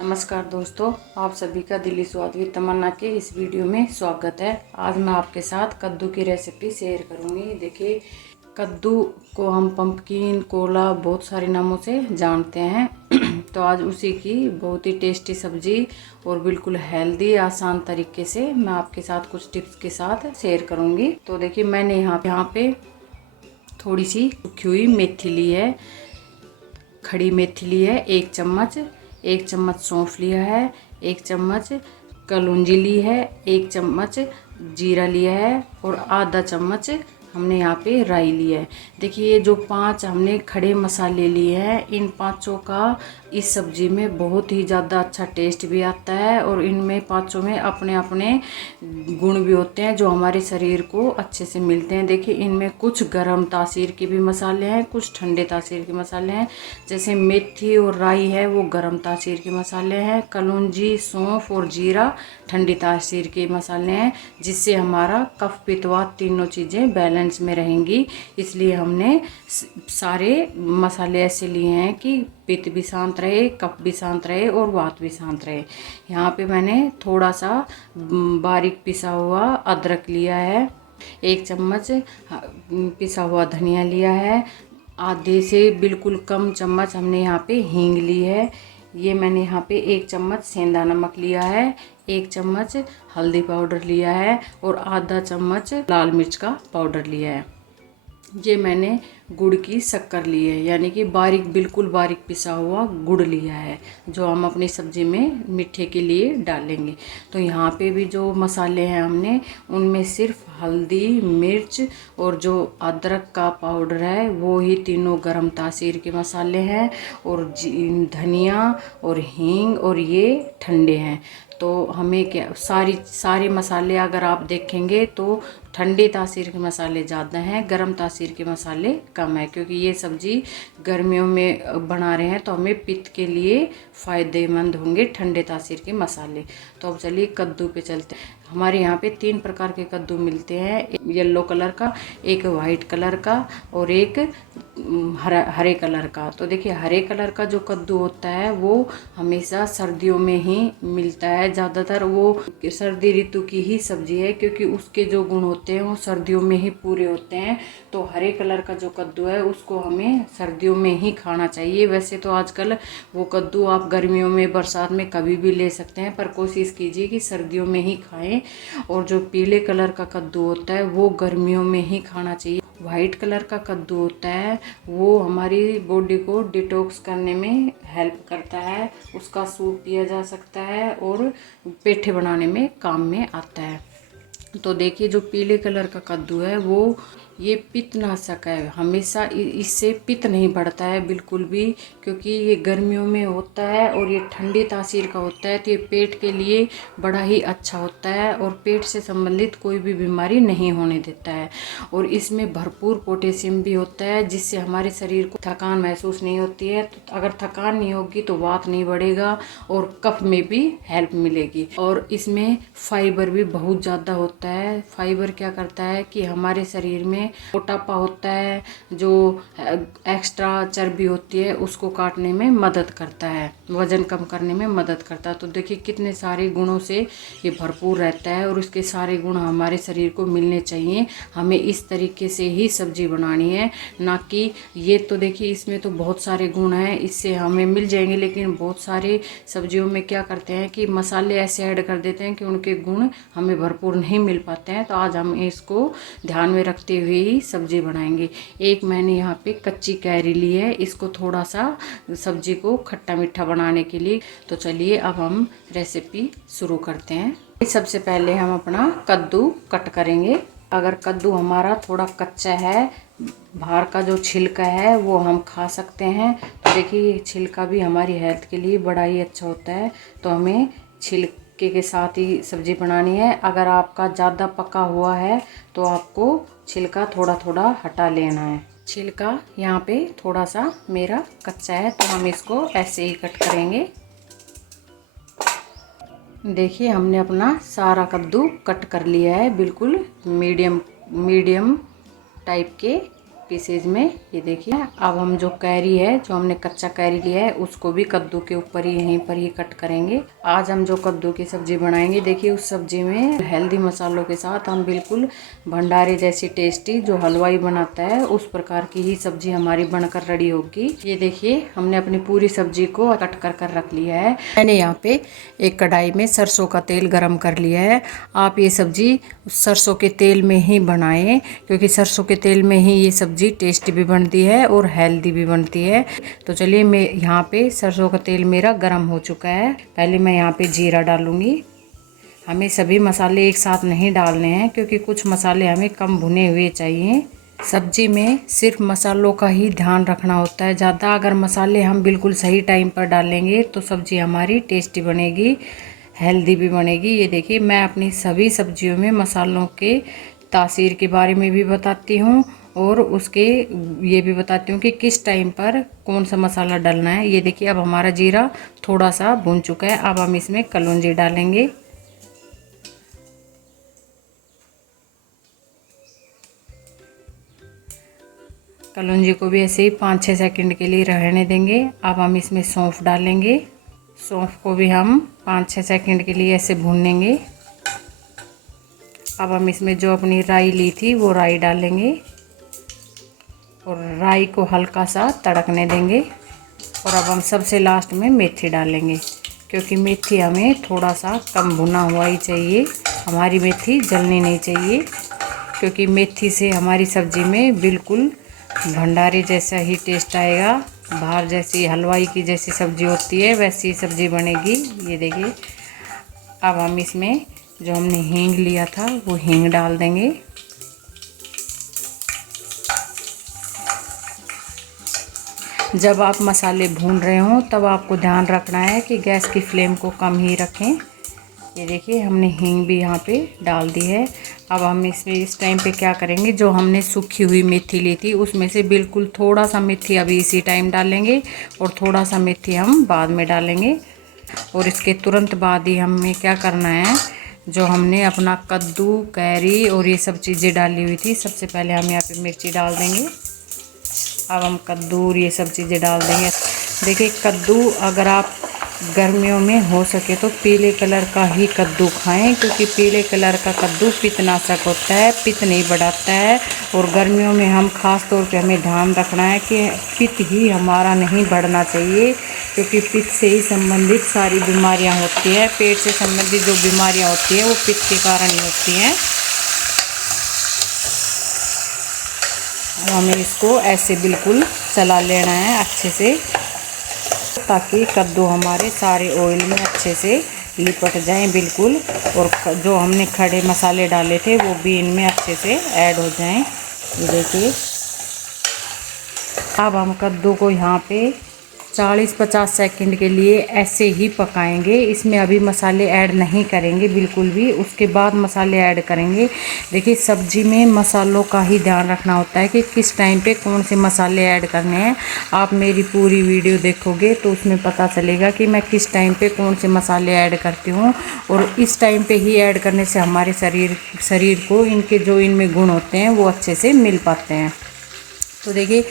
नमस्कार दोस्तों, आप सभी का दिली स्वाद विद तमन्ना के इस वीडियो में स्वागत है। आज मैं आपके साथ कद्दू की रेसिपी शेयर करूंगी। देखिए, कद्दू को हम पंपकिन, कोला बहुत सारे नामों से जानते हैं। तो आज उसी की बहुत ही टेस्टी सब्जी और बिल्कुल हेल्दी आसान तरीके से मैं आपके साथ कुछ टिप्स के साथ शेयर करूंगी। तो देखिए, मैंने यहाँ पे थोड़ी सी सूखी हुई मेथी ली है, खड़ी मेथी ली है 1 चम्मच सौंफ लिया है, 1 चम्मच कलौंजी ली है, 1 चम्मच जीरा लिया है और आधा चम्मच हमने यहाँ पे राई लिया है। देखिए, ये जो 5 हमने खड़े मसाले लिए हैं, इन पांचों का इस सब्जी में बहुत ही ज़्यादा अच्छा टेस्ट भी आता है और इनमें पांचों में अपने अपने गुण भी होते हैं जो हमारे शरीर को अच्छे से मिलते हैं। देखिए, इनमें कुछ गर्म तासीर के भी मसाले हैं, कुछ ठंडे तासीर के मसाले हैं। जैसे मेथी और राई है वो गर्म तासीर के मसाले हैं, कलौंजी, सौंफ और जीरा ठंडी तासीर के मसाले हैं, जिससे हमारा कफ पित्त वात तीनों चीज़ें बैलेंस में रहेंगी। इसलिए हमने सारे मसाले ऐसे लिए हैं कि पित्त भी शांत रहे, कफ भी शांत रहे और वात भी शांत रहे। यहाँ पे मैंने थोड़ा सा बारीक पिसा हुआ अदरक लिया है, 1 चम्मच पिसा हुआ धनिया लिया है, आधे से बिल्कुल कम चम्मच हमने यहाँ पे हींग ली है। ये मैंने यहाँ पे 1 चम्मच सेंधा नमक लिया है, 1 चम्मच हल्दी पाउडर लिया है और आधा चम्मच लाल मिर्च का पाउडर लिया है। ये मैंने गुड़ की शक्कर ली है, यानी कि बिल्कुल बारीक पिसा हुआ गुड़ लिया है, जो हम अपनी सब्जी में मीठे के लिए डालेंगे। तो यहाँ पे भी जो मसाले हैं हमने उनमें सिर्फ हल्दी, मिर्च और जो अदरक का पाउडर है वो ही तीनों गरम तासीर के मसाले हैं, और धनिया और हींग और ये ठंडे हैं। तो हमें क्या सारे मसाले अगर आप देखेंगे तो ठंडे तासीर के मसाले ज़्यादा हैं, गर्म तासीर के मसाले कम है, क्योंकि ये सब्जी गर्मियों में बना रहे हैं तो हमें पित्त के लिए फ़ायदेमंद होंगे ठंडे तासीर के मसाले। तो अब चलिए कद्दू पे चलते हैं। हमारे यहाँ पे 3 प्रकार के कद्दू मिलते हैं, एक येलो कलर का, एक वाइट कलर का और एक हरे कलर का। तो देखिए, हरे कलर का जो कद्दू होता है वो हमेशा सर्दियों में ही मिलता है। ज़्यादातर वो सर्दी ऋतु की ही सब्जी है, क्योंकि उसके जो गुण होते हैं वो सर्दियों में ही पूरे होते हैं। तो हरे कलर का जो कद्दू है उसको हमें सर्दियों में ही खाना चाहिए। वैसे तो आजकल वो कद्दू आप गर्मियों में, बरसात में कभी भी ले सकते हैं, पर कोशिश कीजिए कि सर्दियों में ही खाएं। और जो पीले कलर का कद्दू होता है वो गर्मियों में ही खाना चाहिए। वाइट कलर का कद्दू होता है वो हमारी बॉडी को डिटॉक्स करने में हेल्प करता है, उसका सूप पिया जा सकता है और पेठे बनाने में काम में आता है। तो देखिए, जो पीले कलर का कद्दू है वो ये पित्तनाशक है, हमेशा इससे पित्त नहीं बढ़ता है बिल्कुल भी, क्योंकि ये गर्मियों में होता है और ये ठंडी तासीर का होता है। तो ये पेट के लिए बड़ा ही अच्छा होता है और पेट से संबंधित कोई भी बीमारी नहीं होने देता है। और इसमें भरपूर पोटेशियम भी होता है, जिससे हमारे शरीर को थकान महसूस नहीं होती है। तो अगर थकान नहीं होगी तो वात नहीं बढ़ेगा और कफ में भी हेल्प मिलेगी। और इसमें फाइबर भी बहुत ज़्यादा होता है। फाइबर क्या करता है कि हमारे शरीर में मोटापा होता है, जो एक्स्ट्रा चर्बी होती है उसको काटने में मदद करता है, वजन कम करने में मदद करता है। तो देखिए, कितने सारे गुणों से ये भरपूर रहता है और इसके सारे गुण हमारे शरीर को मिलने चाहिए। हमें इस तरीके से ही सब्जी बनानी है, ना कि ये तो देखिए, इसमें तो बहुत सारे गुण हैं, इससे हमें मिल जाएंगे, लेकिन बहुत सारे सब्जियों में क्या करते हैं कि मसाले ऐसे ऐड कर देते हैं कि उनके गुण हमें भरपूर नहीं मिल पाते हैं। तो आज हम इसको ध्यान में रखते हुए ही सब्जी बनाएंगे। एक मैंने यहाँ पे कच्ची कैरी ली है, इसको थोड़ा सा सब्जी को खट्टा मीठा बनाने के लिए। तो चलिए अब हम रेसिपी शुरू करते हैं। सबसे पहले हम अपना कद्दू कट करेंगे। अगर कद्दू हमारा थोड़ा कच्चा है, बाहर का जो छिलका है वो हम खा सकते हैं। तो देखिए, छिलका भी हमारी हेल्थ के लिए बड़ा ही अच्छा होता है, तो हमें छिलके के साथ ही सब्जी बनानी है। अगर आपका ज़्यादा पका हुआ है तो आपको छिलका थोड़ा थोड़ा हटा लेना है। छिलका यहाँ पे थोड़ा सा मेरा कच्चा है, तो हम इसको ऐसे ही कट करेंगे। देखिए, हमने अपना सारा कद्दू कट कर लिया है, बिल्कुल मीडियम टाइप के पीसेज में। ये देखिए अब हम जो कैरी है, जो हमने कच्चा कैरी लिया है, उसको भी कद्दू के ऊपर ही यहीं पर ही कट करेंगे। आज हम जो कद्दू की सब्जी बनाएंगे, देखिए उस सब्जी में हेल्दी मसालों के साथ हम बिल्कुल भंडारे जैसी टेस्टी जो हलवाई बनाता है उस प्रकार की ही सब्जी हमारी बनकर रेडी होगी। ये देखिए हमने अपनी पूरी सब्जी को कट कर रख लिया है। मैंने यहाँ पे एक कढ़ाई में सरसों का तेल गरम कर लिया है। आप ये सब्जी सरसों के तेल में ही बनाएं, क्योंकि सरसों के तेल में ही ये सब्जी टेस्टी भी बनती है और हेल्दी भी बनती है। तो चलिए, मैं यहाँ पे सरसों का तेल मेरा गरम हो चुका है। पहले मैं यहाँ पे जीरा डालूंगी। हमें सभी मसाले एक साथ नहीं डालने हैं, क्योंकि कुछ मसाले हमें कम भुने हुए चाहिए। सब्जी में सिर्फ मसालों का ही ध्यान रखना होता है। ज़्यादा अगर मसाले हम बिल्कुल सही टाइम पर डालेंगे तो सब्जी हमारी टेस्टी बनेगी, हेल्दी भी बनेगी। ये देखिए मैं अपनी सभी सब्जियों में मसालों के तासीर के बारे में भी बताती हूँ और उसके ये भी बताती हूँ कि किस टाइम पर कौन सा मसाला डालना है। ये देखिए अब हमारा जीरा थोड़ा सा भुन चुका है। अब हम इसमें कलौंजी डालेंगे। कलौंजी को भी ऐसे ही 5-6 सेकंड के लिए रहने देंगे। अब हम इसमें सौंफ डालेंगे। सौंफ को भी हम 5-6 सेकंड के लिए ऐसे भूनेंगे। अब हम इसमें जो अपनी राई ली थी वो राई डालेंगे और राई को हल्का सा तड़कने देंगे। और अब हम सबसे लास्ट में मेथी डालेंगे, क्योंकि मेथी हमें थोड़ा सा कम भुना हुआ ही चाहिए। हमारी मेथी जलनी नहीं चाहिए, क्योंकि मेथी से हमारी सब्जी में बिल्कुल भंडारे जैसा ही टेस्ट आएगा। बाहर जैसी हलवाई की जैसी सब्जी होती है वैसी सब्जी बनेगी। ये देखिए अब हम इसमें जो हमने हींग लिया था वो हींग डाल देंगे। जब आप मसाले भून रहे हों तब आपको ध्यान रखना है कि गैस की फ्लेम को कम ही रखें। ये देखिए हमने हींग भी यहाँ पे डाल दी है। अब हम इसमें इस टाइम पे क्या करेंगे, जो हमने सूखी हुई मेथी ली थी उसमें से बिल्कुल थोड़ा सा मेथी अभी इसी टाइम डालेंगे और थोड़ा सा मेथी हम बाद में डालेंगे। और इसके तुरंत बाद ही हमें क्या करना है, जो हमने अपना कद्दू, कैरी और ये सब चीज़ें डाली हुई थी, सबसे पहले हम यहाँ पे मिर्ची डाल देंगे। अब हम कद्दू और ये सब चीज़ें डाल देंगे। देखिए कद्दू अगर आप गर्मियों में हो सके तो पीले कलर का ही कद्दू खाएं, क्योंकि पीले कलर का कद्दू पित्तनाशक होता है, पित्त नहीं बढ़ाता है। और गर्मियों में हम ख़ास तौर पे हमें ध्यान रखना है कि पित्त ही हमारा नहीं बढ़ना चाहिए, क्योंकि पित्त से ही संबंधित सारी बीमारियां होती है। पेट से संबंधित जो बीमारियां होती हैं वो पित्त के कारण ही होती हैं। हमें इसको ऐसे बिल्कुल चला लेना है अच्छे से, ताकि कद्दू हमारे सारे ऑयल में अच्छे से लिपट जाएं बिल्कुल। और जो हमने खड़े मसाले डाले थे वो भी इनमें अच्छे से ऐड हो जाएं। ये देखिए अब हम कद्दू को यहाँ पे 40-50 सेकंड के लिए ऐसे ही पकाएंगे। इसमें अभी मसाले ऐड नहीं करेंगे बिल्कुल भी, उसके बाद मसाले ऐड करेंगे। देखिए सब्जी में मसालों का ही ध्यान रखना होता है कि किस टाइम पे कौन से मसाले ऐड करने हैं। आप मेरी पूरी वीडियो देखोगे तो उसमें पता चलेगा कि मैं किस टाइम पे कौन से मसाले ऐड करती हूँ। और इस टाइम पे ही ऐड करने से हमारे शरीर को इनके जो इनमें गुण होते हैं वो अच्छे से मिल पाते हैं। तो देखिए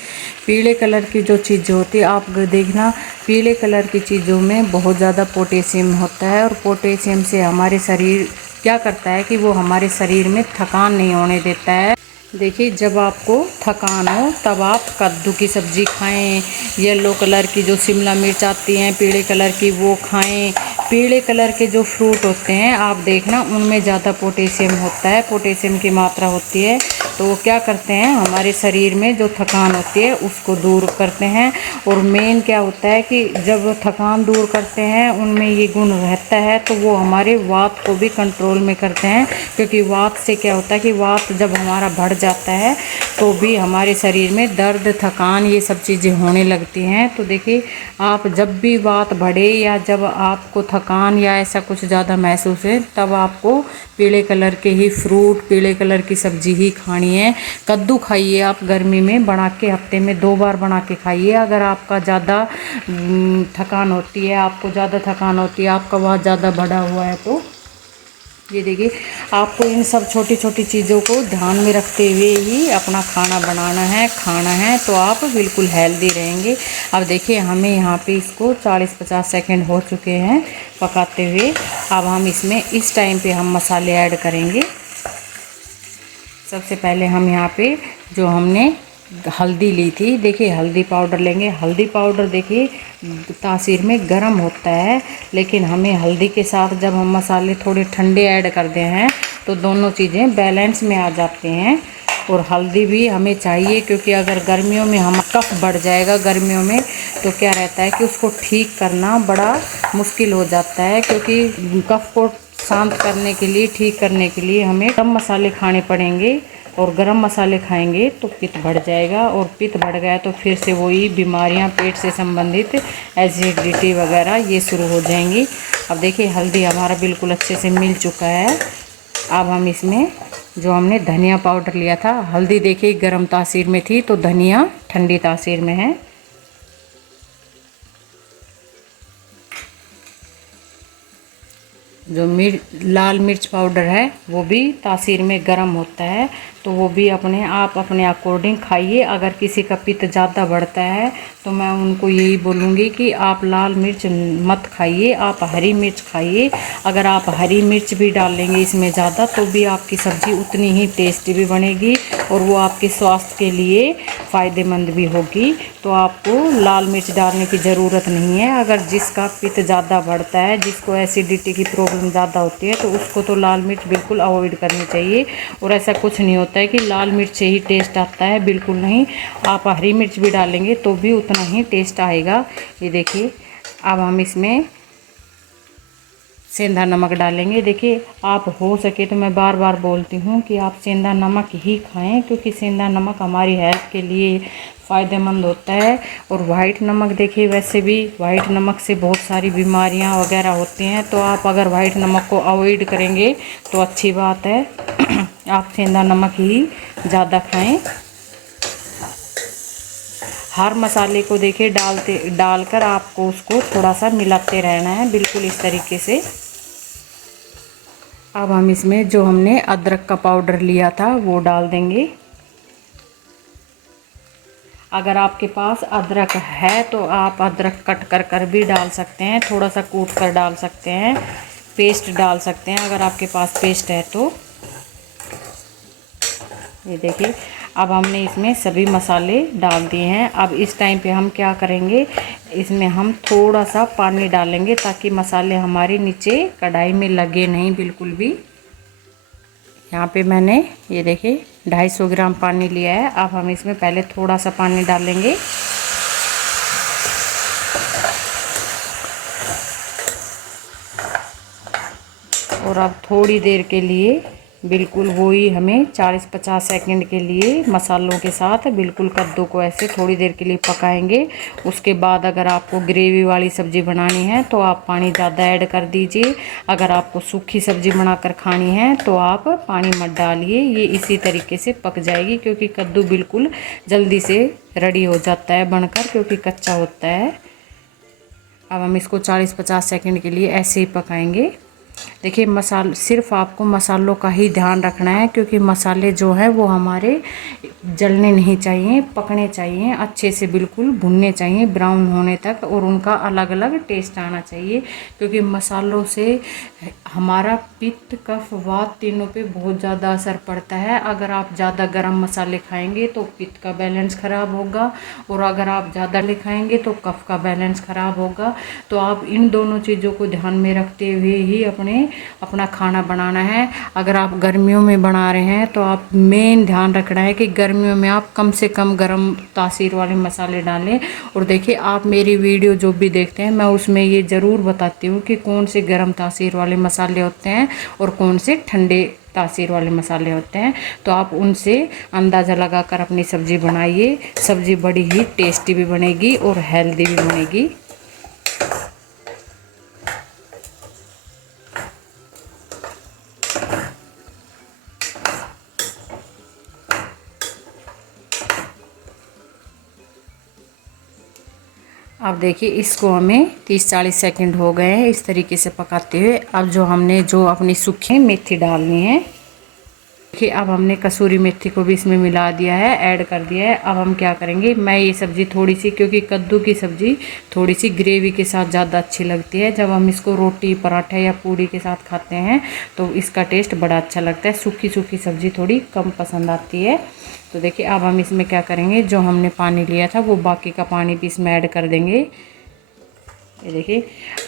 पीले कलर की जो चीज़ें होती है, आप देखना पीले कलर की चीज़ों में बहुत ज़्यादा पोटेशियम होता है। और पोटेशियम से हमारे शरीर क्या करता है कि वो हमारे शरीर में थकान नहीं होने देता है। देखिए जब आपको थकान हो तब आप कद्दू की सब्ज़ी खाएं। येलो कलर की जो शिमला मिर्च आती हैं पीले कलर की वो खाएं। पीले कलर के जो फ्रूट होते हैं आप देखना उनमें ज़्यादा पोटेशियम होता है, पोटेशियम की मात्रा होती है। तो वो क्या करते हैं, हमारे शरीर में जो थकान होती है उसको दूर करते हैं। और मेन क्या होता है कि जब थकान दूर करते हैं उनमें ये गुण रहता है तो वो हमारे वात को भी कंट्रोल में करते हैं। क्योंकि वात से क्या होता है कि वात जब हमारा बढ़ जाता है तो भी हमारे शरीर में दर्द, थकान ये सब चीज़ें होने लगती हैं। तो देखिए आप जब भी वात बढ़े या जब आपको थकान या ऐसा कुछ ज़्यादा महसूस है तब आपको पीले कलर के ही फ्रूट, पीले कलर की सब्जी ही खानी है। कद्दू खाइए आप गर्मी में बना के, हफ्ते में 2 बार बना के खाइए। अगर आपका ज़्यादा थकान होती है, आपको ज़्यादा थकान होती है, आपका वात ज़्यादा बढ़ा हुआ है तो ये देखिए, आपको इन सब छोटी छोटी चीज़ों को ध्यान में रखते हुए ही अपना खाना बनाना है, खाना है, तो आप बिल्कुल हेल्दी रहेंगे। अब देखिए, हमें यहाँ पे इसको 40-50 सेकंड हो चुके हैं पकाते हुए। अब हम इसमें इस टाइम पे हम मसाले ऐड करेंगे। सबसे पहले हम यहाँ पे जो हमने हल्दी ली थी, देखिए हल्दी पाउडर लेंगे। हल्दी पाउडर देखिए तासीर में गर्म होता है, लेकिन हमें हल्दी के साथ जब हम मसाले थोड़े ठंडे ऐड करते हैं तो दोनों चीज़ें बैलेंस में आ जाते हैं। और हल्दी भी हमें चाहिए, क्योंकि अगर गर्मियों में हम कफ बढ़ जाएगा गर्मियों में, तो क्या रहता है कि उसको ठीक करना बड़ा मुश्किल हो जाता है, क्योंकि कफ को शांत करने के लिए, ठीक करने के लिए हमें कम मसाले खाने पड़ेंगे। और गरम मसाले खाएंगे तो पित्त बढ़ जाएगा, और पित्त बढ़ गया तो फिर से वही बीमारियां पेट से संबंधित एसिडिटी वगैरह ये शुरू हो जाएंगी। अब देखिए, हल्दी हमारा बिल्कुल अच्छे से मिल चुका है। अब हम इसमें जो हमने धनिया पाउडर लिया था, हल्दी देखिए गर्म तासीर में थी तो धनिया ठंडी तासीर में है। जो लाल मिर्च पाउडर है वो भी तासीर में गर्म होता है, तो वो भी आप अपने अकॉर्डिंग खाइए। अगर किसी का पित्त ज़्यादा बढ़ता है तो मैं उनको यही बोलूँगी कि आप लाल मिर्च मत खाइए, आप हरी मिर्च खाइए। अगर आप हरी मिर्च भी डालेंगे इसमें ज़्यादा तो भी आपकी सब्ज़ी उतनी ही टेस्टी भी बनेगी, और वो आपके स्वास्थ्य के लिए फ़ायदेमंद भी होगी। तो आपको लाल मिर्च डालने की ज़रूरत नहीं है। अगर जिसका पित्त ज़्यादा बढ़ता है, जिसको एसिडिटी की प्रॉब्लम ज़्यादा होती है, तो उसको तो लाल मिर्च बिल्कुल अवॉइड करनी चाहिए। और ऐसा कुछ नहीं होता है कि लाल मिर्च से ही टेस्ट आता है, बिल्कुल नहीं। आप हरी मिर्च भी डालेंगे तो भी उतना ही टेस्ट आएगा। ये देखिए, अब हम इसमें सेंधा नमक डालेंगे। देखिए, आप हो सके तो मैं बार बार बोलती हूँ कि आप सेंधा नमक ही खाएं, क्योंकि सेंधा नमक हमारी हेल्थ के लिए फ़ायदेमंद होता है। और वाइट नमक देखिए, वैसे भी वाइट नमक से बहुत सारी बीमारियाँ वगैरह होती हैं, तो आप अगर वाइट नमक को अवॉइड करेंगे तो अच्छी बात है। आप सेंधा नमक ही ज़्यादा खाएं। हर मसाले को देखिए डालकर आपको उसको थोड़ा सा मिलाते रहना है, बिल्कुल इस तरीके से। अब हम इसमें जो हमने अदरक का पाउडर लिया था वो डाल देंगे। अगर आपके पास अदरक है तो आप अदरक कट कर भी डाल सकते हैं, थोड़ा सा कूट कर डाल सकते हैं, पेस्ट डाल सकते हैं अगर आपके पास पेस्ट है तो। ये देखिए, अब हमने इसमें सभी मसाले डाल दिए हैं। अब इस टाइम पे हम क्या करेंगे, इसमें हम थोड़ा सा पानी डालेंगे ताकि मसाले हमारे नीचे कढ़ाई में लगे नहीं बिल्कुल भी। यहाँ पे मैंने ये देखिए 250 ग्राम पानी लिया है। अब हम इसमें पहले थोड़ा सा पानी डालेंगे, और अब थोड़ी देर के लिए बिल्कुल वही हमें 40-50 सेकंड के लिए मसालों के साथ बिल्कुल कद्दू को ऐसे थोड़ी देर के लिए पकाएंगे। उसके बाद अगर आपको ग्रेवी वाली सब्ज़ी बनानी है तो आप पानी ज़्यादा ऐड कर दीजिए। अगर आपको सूखी सब्ज़ी बनाकर खानी है तो आप पानी मत डालिए, ये इसी तरीके से पक जाएगी, क्योंकि कद्दू बिल्कुल जल्दी से रेडी हो जाता है बनकर, क्योंकि कच्चा होता है। अब हम इसको 40-50 सेकंड के लिए ऐसे ही पकाएंगे। देखिए, सिर्फ आपको मसालों का ही ध्यान रखना है, क्योंकि मसाले जो हैं वो हमारे जलने नहीं चाहिए, पकने चाहिए, अच्छे से बिल्कुल भुनने चाहिए ब्राउन होने तक, और उनका अलग अलग टेस्ट आना चाहिए। क्योंकि मसालों से हमारा पित्त, कफ, वात तीनों पे बहुत ज़्यादा असर पड़ता है। अगर आप ज़्यादा गरम मसाले खाएंगे तो पित्त का बैलेंस ख़राब होगा, और अगर आप ज़्यादा खाएंगे तो कफ का बैलेंस ख़राब होगा। तो आप इन दोनों चीज़ों को ध्यान में रखते हुए ही अपना खाना बनाना है। अगर आप गर्मियों में बना रहे हैं तो आप मेन ध्यान रखना है कि गर्मियों में आप कम से कम गरम तासीर वाले मसाले डालें। और देखिए, आप मेरी वीडियो जो भी देखते हैं मैं उसमें ये ज़रूर बताती हूँ कि कौन से गरम तासीर वाले मसाले होते हैं और कौन से ठंडे तासीर वाले मसाले होते हैं। तो आप उनसे अंदाज़ा लगाकर अपनी सब्ज़ी बनाइए। सब्ज़ी बड़ी ही टेस्टी भी बनेगी और हेल्दी भी बनेगी। अब देखिए इसको हमें 30-40 सेकंड हो गए हैं इस तरीके से पकाते हुए। अब जो हमने जो अपनी सूखी मेथी डालनी है, देखिए अब हमने कसूरी मेथी को भी इसमें मिला दिया है, ऐड कर दिया है। अब हम क्या करेंगे, मैं ये सब्ज़ी थोड़ी सी, क्योंकि कद्दू की सब्ज़ी थोड़ी सी ग्रेवी के साथ ज़्यादा अच्छी लगती है, जब हम इसको रोटी पराठे या पूड़ी के साथ खाते हैं तो इसका टेस्ट बड़ा अच्छा लगता है। सूखी सूखी सब्ज़ी थोड़ी कम पसंद आती है। तो देखिए अब हम इसमें क्या करेंगे, जो हमने पानी लिया था वो बाकी का पानी भी इसमें ऐड कर देंगे। ये देखिए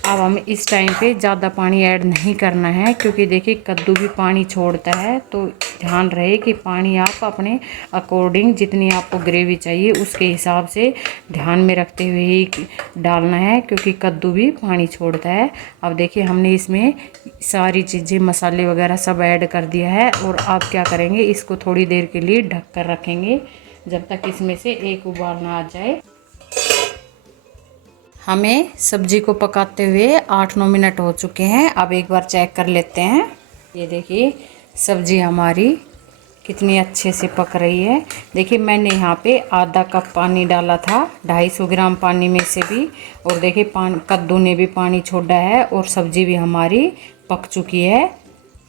अब हमें इस टाइम पे ज़्यादा पानी ऐड नहीं करना है, क्योंकि देखिए कद्दू भी पानी छोड़ता है, तो ध्यान रहे कि पानी आप अपने अकॉर्डिंग जितनी आपको ग्रेवी चाहिए उसके हिसाब से ध्यान में रखते हुए ही डालना है, क्योंकि कद्दू भी पानी छोड़ता है। अब देखिए हमने इसमें सारी चीज़ें मसाले वगैरह सब ऐड कर दिया है, और आप क्या करेंगे, इसको थोड़ी देर के लिए ढक कर रखेंगे जब तक इसमें से एक उबाल ना आ जाए। हमें सब्जी को पकाते हुए 8-9 मिनट हो चुके हैं। अब एक बार चेक कर लेते हैं। ये देखिए सब्जी हमारी कितनी अच्छे से पक रही है। देखिए मैंने यहाँ पे आधा कप पानी डाला था 250 ग्राम पानी में से भी, और देखिए कद्दू ने भी पानी छोड़ा है और सब्जी भी हमारी पक चुकी है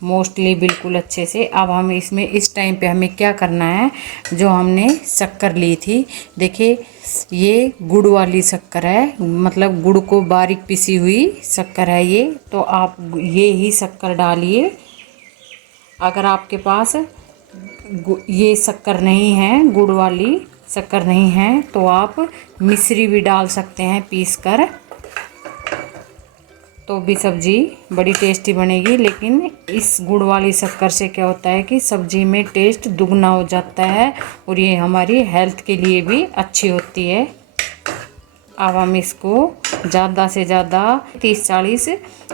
मोस्टली बिल्कुल अच्छे से। अब हम इसमें इस टाइम पे हमें क्या करना है, जो हमने शक्कर ली थी, देखिए ये गुड़ वाली शक्कर है, मतलब गुड़ को बारीक पिसी हुई शक्कर है ये, तो आप ये ही शक्कर डालिए। अगर आपके पास ये शक्कर नहीं है, गुड़ वाली शक्कर नहीं है, तो आप मिश्री भी डाल सकते हैं पीस कर, तो भी सब्ज़ी बड़ी टेस्टी बनेगी। लेकिन इस गुड़ वाली शक्कर से क्या होता है कि सब्ज़ी में टेस्ट दुगना हो जाता है, और ये हमारी हेल्थ के लिए भी अच्छी होती है। अब हम इसको ज़्यादा से ज़्यादा 30-40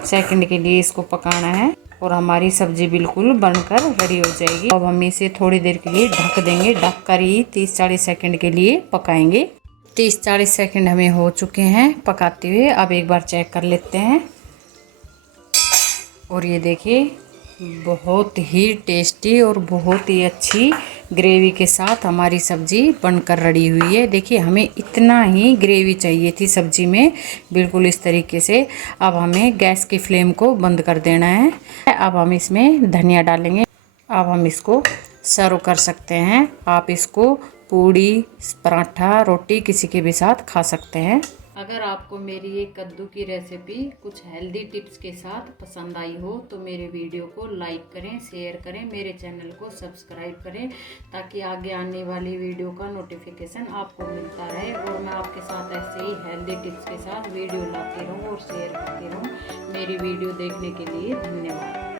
सेकंड के लिए इसको पकाना है, और हमारी सब्ज़ी बिल्कुल बनकर रेडी हो जाएगी। अब हम इसे थोड़ी देर के लिए ढक देंगे, ढक कर ही 30-40 सेकंड के लिए पकाएंगे। 30-40 सेकंड हमें हो चुके हैं पकाते हुए। अब एक बार चेक कर लेते हैं, और ये देखिए बहुत ही टेस्टी और बहुत ही अच्छी ग्रेवी के साथ हमारी सब्ज़ी बनकर रेडी हुई है। देखिए हमें इतना ही ग्रेवी चाहिए थी सब्ज़ी में, बिल्कुल इस तरीके से। अब हमें गैस की फ्लेम को बंद कर देना है। अब हम इसमें धनिया डालेंगे। अब हम इसको सर्व कर सकते हैं। आप इसको पूड़ी, पराठा, रोटी किसी के भी साथ खा सकते हैं। अगर आपको मेरी ये कद्दू की रेसिपी कुछ हेल्दी टिप्स के साथ पसंद आई हो तो मेरे वीडियो को लाइक करें, शेयर करें, मेरे चैनल को सब्सक्राइब करें, ताकि आगे आने वाली वीडियो का नोटिफिकेशन आपको मिलता रहे, और मैं आपके साथ ऐसे ही हेल्दी टिप्स के साथ वीडियो लाती रहूँ और शेयर करती रहूँ। मेरी वीडियो देखने के लिए धन्यवाद।